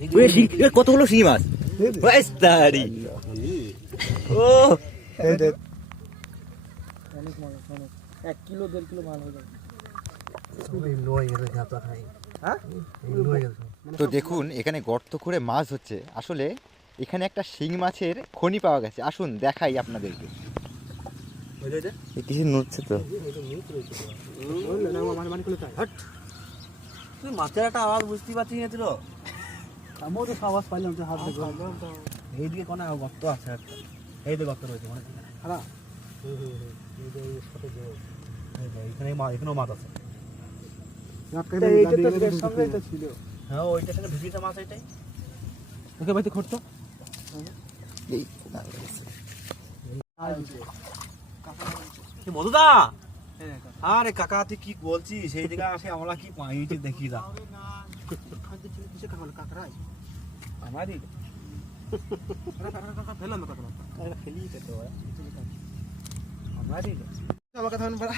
ওই কতগুলো শিঙি মাছ? তারি ও। এক কিলো দেড় কিলো মাল হয়ে যাবে। তো দেখুন এখানে গর্ত করে মাছ হচ্ছে। আসলে এখানে একটা শিং মাছের খনি পাওয়া গেছে। আসুন দেখাই আপনাদেরকে। কিছু নড়ছে তো। মাছের একটা আওয়াজ বুঝতে পারছি না তুই আমিও তো আওয়াজ পাইলাম তো হাত দেখো। এইদিকে কোনো গর্ত আছে একটা এই যে গর্ত রয়েছে মানে এখানে মা এখানেও মাছ আছে। তো তো হ্যাঁ ওইটার সঙ্গে ভিজিতে মাছ এটাই। ওকে ভাই খড়তো মধুদা! আরে কাকা তুই কি বলছিস? সেই দিকে আসে আমরা কি পাইছি দেখি দা আমারই ফেলাম ফেলি তো আমারই আমার কথা বলা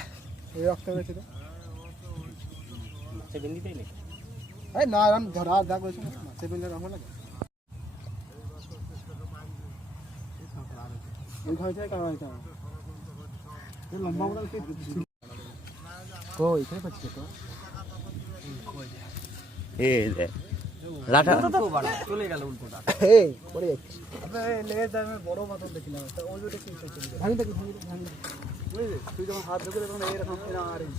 এই রক্ত বেরিয়েছে তো সেভেন দিতেই এই না আমি ধরা দাগ হয়েছে মাছে বেঁধে রাখব লাগে এই ঘর থেকে কারণ লম্বা মতো কি কো এখানে পাচ্ছি তো এ দে। লাঠা চলে গেল উল্টোটা এই পড়ে যাচ্ছে আবে লেগে দামে বড় মতন দেখলাম ওই ওটা কি ভাঙি দেখি ভাঙি ভাঙি বুঝলি তুই যখন হাত ধরে তখন এরকম এরকম আর এই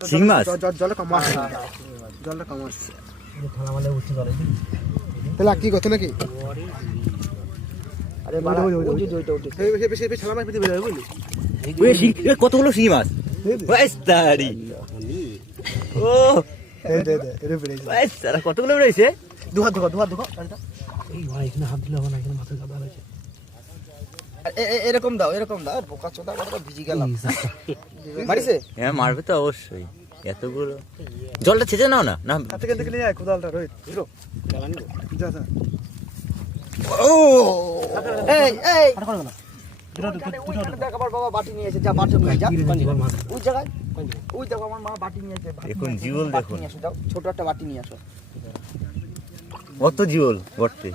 শিং মাছ জলে কম আসছে জলটা কম আসছে থালা মালে উঠতে পারে তাহলে কি করতে নাকি আরে ওই, ওইটা ওইটা ছালা মাছ পেতে বুঝলি শিং- কতগুলো শিঙি মাছ ও। কতগুলো রয়েছে দু হাত ধোকা দু ধোকা এই ভাই এখানে হাত দিলে হবে না এখানে মাথায় কাদা হয়েছে এরকম দাও এরকম দাও বোকা চোদা বড় ভিজি গেলাম। মারিছে? হ্যাঁ মারবে তো অবশ্যই। এতগুলো। জলটা ছেঁচে নাও না না। হাতে কেটে গেলে যায় কোদালটা রোহিত হিরো যা যা। ও! এই এই! বাবা বাটি নিয়েছে যা বাটি নিয়ে যা। ওই জায়গায়। ওই দেখো আমার মা বাটি বাটি নিয়ে আসো, বাটি দেখুন। ছোট একটা বাটি নিয়ে আসো। কত জিওল গর্তে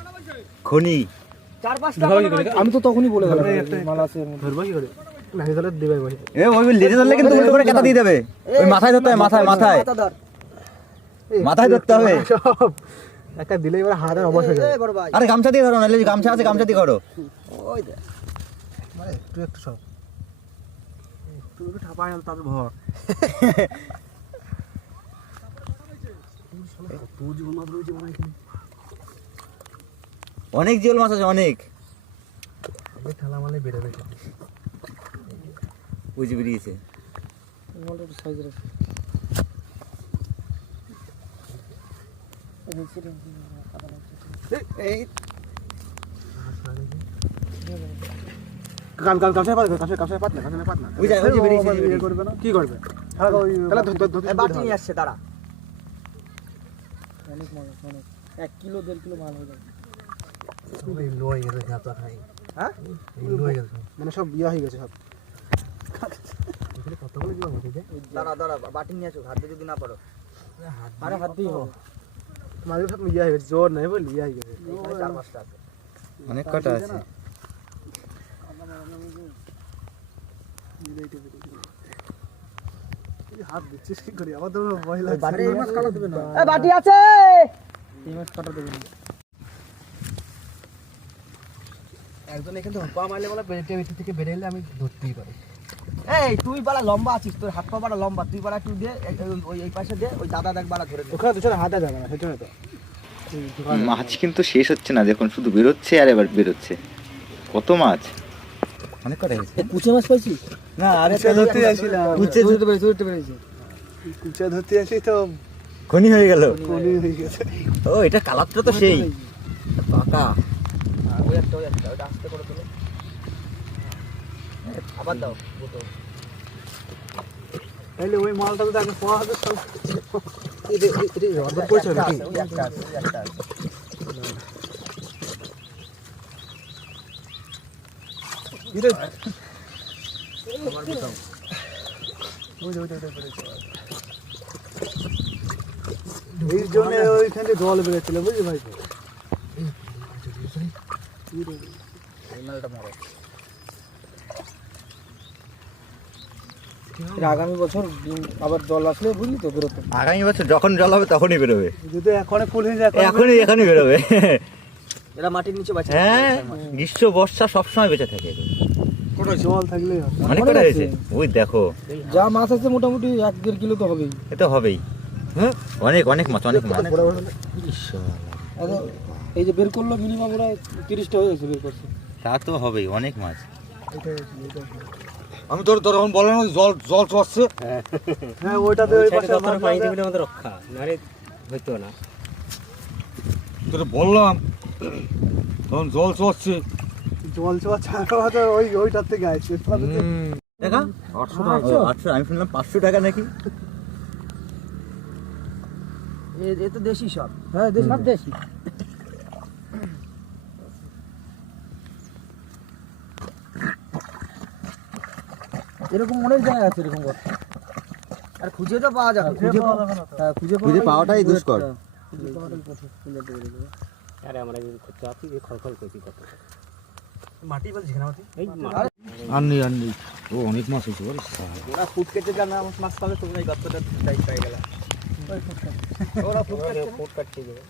খনি। চার পাঁচটা আমি তো তখনই বলে গেলাম। মাল আছে ধরবা কি করে? না হেজালে দেবে ভাই এ ওই লেজে ধরলে কিন্তু উল্টো করে কাটা দিয়ে দেবে। ওই মাথায় ধরতে হবে মাথায় মাথায় মাথায়। ধরতে হবে। একটা দিলে এবার যাবে। আরে গামছা দিয়ে ধরো নাহলে গামছা আছে গামছা দিয়ে করো। ওই দে মানে একটু একটু সব। ঠাপায় না তাদের ভর। তোর এখানে অনেক জিওল মাছ আছে অনেক। ঠালা মালে বেরোবে যে বেরিয়েছে। এই কাল কাল কাছে পাত কাছে কাছে পাত না কাছে পাত না ওই যে ওই যে বেরিয়েছে ওই যে বেরিয়েছে। করবে না কি করবে তাহলে বাটি নিয়ে আসছে দাঁড়া অনেক মাছ অনেক এক কিলো দেড় কিলো মাল হয়ে যাবে এই লয়ে গেছে গাতা খাই হ্যাঁ এই লয়ে গেছে মানে সব বিয়া হয়ে গেছে সব এখানে কতগুলো জীবন আছে যে দাঁড়া দাঁড়া বাটি নিয়ে আসো হাতে যদি না পারো আরে হাত দিয়ে হবে মাঝে সব ইয়া হয়ে গেছে জোর নাই বলি ইয়া হয়ে গেছে এখানে চার পাঁচটা আছে অনেক কটা আছে হাত দিচ্ছিস কি করি আমার তো ভয় লাগছে বাটি মাছ কাটা দেবে না এ বাটি আছে এই মাছ কাটা দেবে না একজন এখানে তো মারলে বলে পেটে ভিতর থেকে বেরিয়ে আমি ধরতেই পারি এই তুই বাড়া লম্বা আছিস তোর হাত পা বাড়া লম্বা তুই বাড়া তুই দে এই- এই- ওই এই পাশে দে ওই দাদা দেখ বাড়া ধরে ওখানে তো হাতে যাবে না সেজন্য তো মাছ কিন্তু শেষ হচ্ছে না দেখুন শুধু বেরোচ্ছে আর এবার বেরোচ্ছে। কত মাছ? অনেক কটা হয়েছে কুচে মাছ পাইছিস? না আরে কুচে ধরতে আসছিলাম কুচে ধরতে পেরেছি ধরতে পেরেছি কুচে ধরতে আসি তো খনি হয়ে গেল। পলি হয়ে গেছে। ও এটা কালারটা তো সেই। পাকা। ওই একটা ওই একটা ওটা আস্তে করে তোলো। আবার দাও বোতল তাইলে ওই মালটা তো আগে পাওয়া হবে সব। অর্ডার করেছ নাকি? একটা আছে একটা আছে। এই জন্য ওইখানে জল বেড়েছিল বুঝলি ভাই আগামী বছর আবার জল আসলে বুঝলি তো বেরোতে। আগামী বছর যখন জল হবে তখনই বেরোবে। যদি এখন ফুল হয়ে যায় এখনই এখনই বেরোবে। এরা মাটির নিচে বাঁচে। হ্যাঁ গ্রীষ্ম বর্ষা সবসময় বেঁচে থাকে। জল থাকলে অনেক কটা হয়েছে? ওই দেখো। যা মাছ আছে মোটামুটি এক দেড় কিলো তো হবেই। এ তো হবেই। হ্যাঁ অনেক অনেক মাছ অনেক মাছ। আরে, এই যে বের করল মিনিমাম ওরা তিরিশটা হয়ে গেছে বের করছে। তা তো হবেই অনেক মাছ। আমি তোর তোর এখন বললাম না, জল জল চড়ছে। হ্যাঁ। ওইটাতে ওই পাশে মাছ আছে। আমাদের রক্ষা নারে হইতো না। তোর বললাম তখন জল চড়ছে। জল ছোয়া ওই ওইটার থেকে আসছে দেখা? আটশো টাকা আটশো? আমি শুনলাম পাঁচশো টাকা নাকি? এ তো দেশি সব। হ্যাঁ দেশি সব দেশি। এরকম অনেক জায়গা আছে এরকম কথা আর খুঁজে তো পাওয়া যাবে। খুঁজে পাওয়া যাবে হ্যাঁ খুঁজে খুঁজে পাওয়াটাই দুষ্কর। খুঁজে পাওয়াটাই আরে আমরা যদি করতে আছি যে খলখল করছি কত। মাটি বলছিস না মাটি? এই আননি আননি। ও অনেক মাছ হয়েছে ওরে শালা। ওরা ফুট কেটে জানা মাছ পাবে তোমরা এই গর্তটা টাইট পেয়ে গেল। ওরা ফুট কাটছে। ফুট যাবে